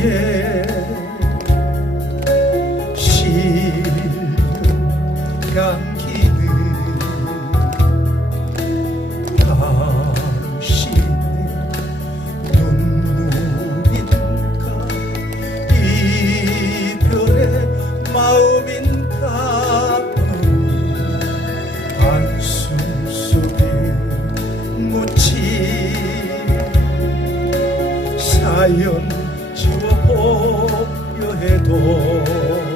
벌써의 실감기는 당신의 눈물인가 이별의 마음인가? 한숨 속에 묻힌 사연 지워 보려 해도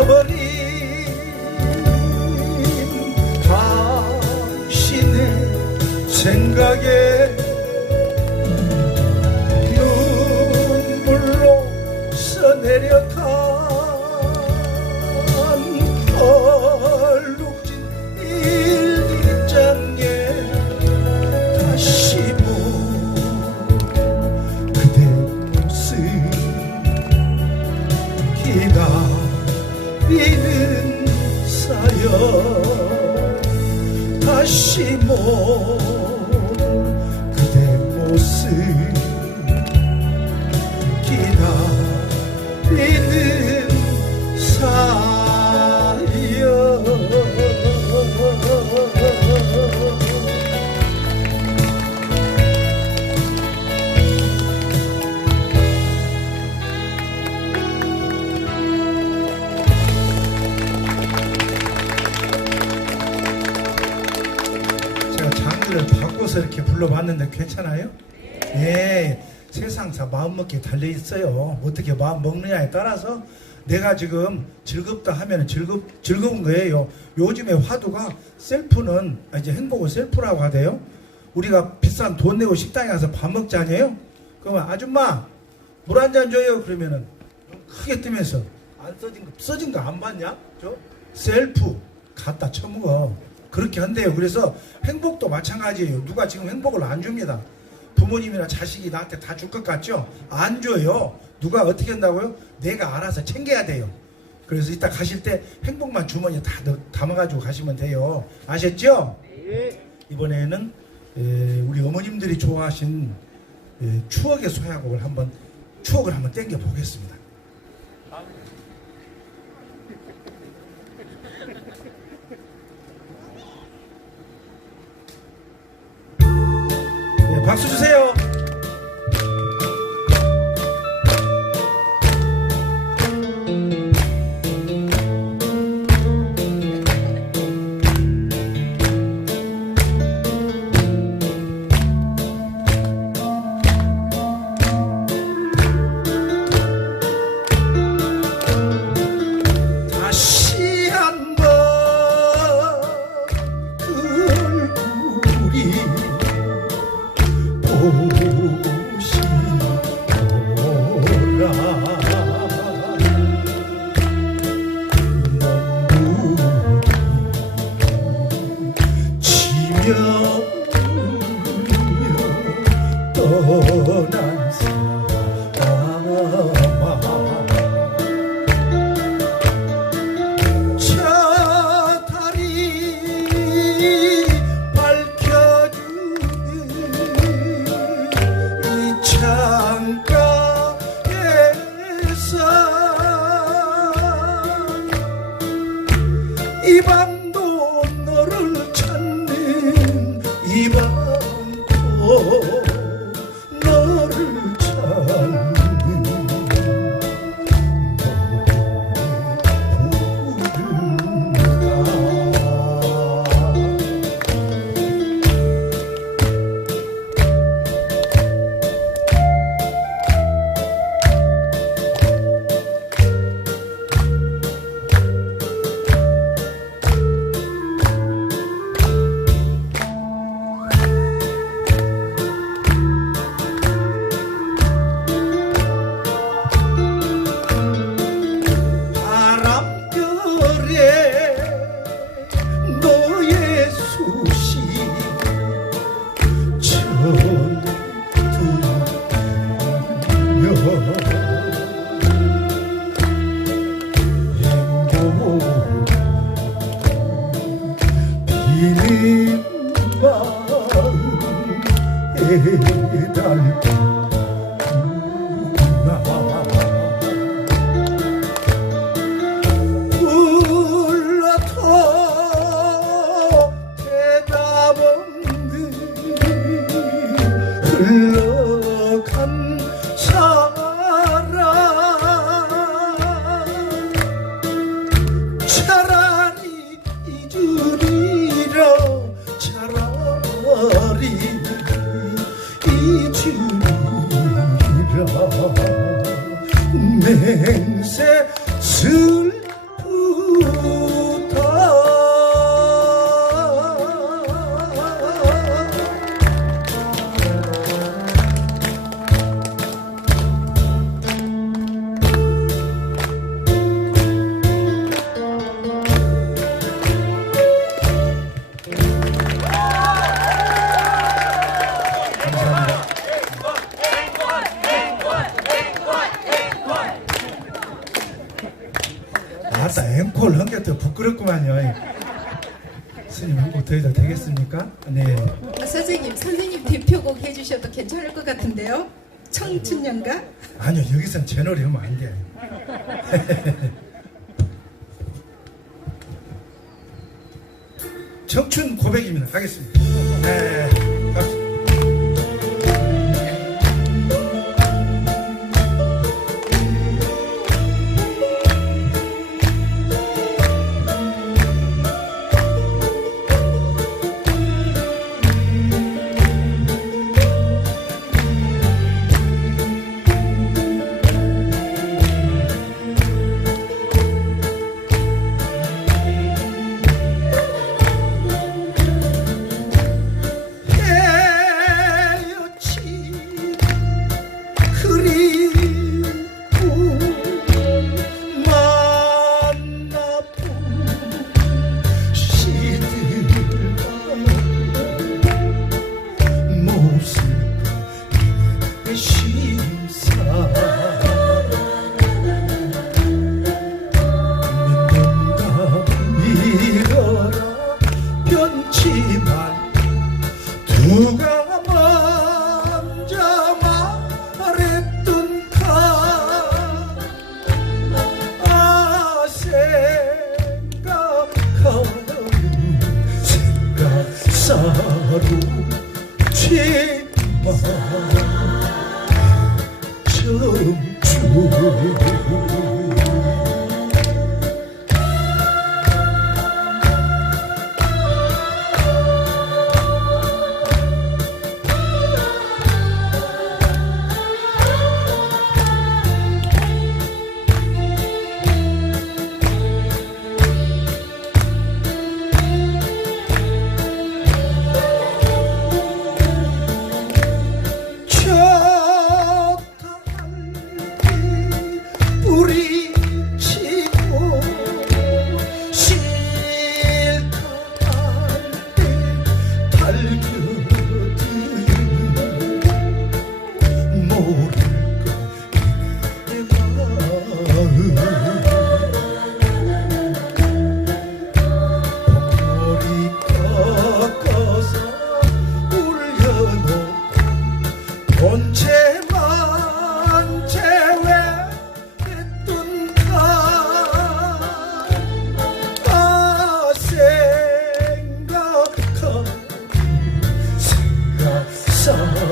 가버린 당신의 생각에 눈물로 써내려 바꿔서 이렇게 불러봤는데 괜찮아요? 예, 세상사 마음먹기에 달려 있어요. 어떻게 마음 먹느냐에 따라서 내가 지금 즐겁다 하면 즐겁 즐거운 거예요. 요즘에 화두가 셀프는 아, 이제 행복은 셀프라고 하대요. 우리가 비싼 돈 내고 식당에 가서 밥 먹자니에요. 그러면 아줌마 물 한 잔 줘요. 그러면은 크게 뜨면서 안 써진 거 써진 거 안 봤냐? 저 셀프 갖다 처먹어. 그렇게 한대요. 그래서 행복도 마찬가지예요. 누가 지금 행복을 안 줍니다. 부모님이나 자식이 나한테 다 줄 것 같죠? 안 줘요. 누가 어떻게 한다고요? 내가 알아서 챙겨야 돼요. 그래서 이따 가실 때 행복만 주머니에 다 넣- 담아가지고 가시면 돼요. 아셨죠? 이번에는 에, 우리 어머님들이 좋아하신 에, 추억의 소야곡을 한번 추억을 한번 땡겨 보겠습니다. 박수 주세요. 잊으리라 맹세 한곡 더 해도 되겠습니까? 네. 아, 선생님, 선생님 대표곡 해주셔도 괜찮을 것 같은데요? 청춘연가? 아니요 여기선 제 노래 하면 안 돼. 청춘 고백입니다. 하겠습니다. 네.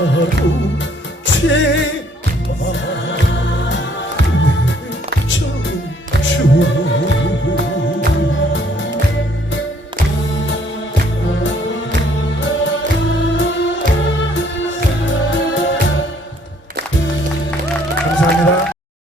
heart.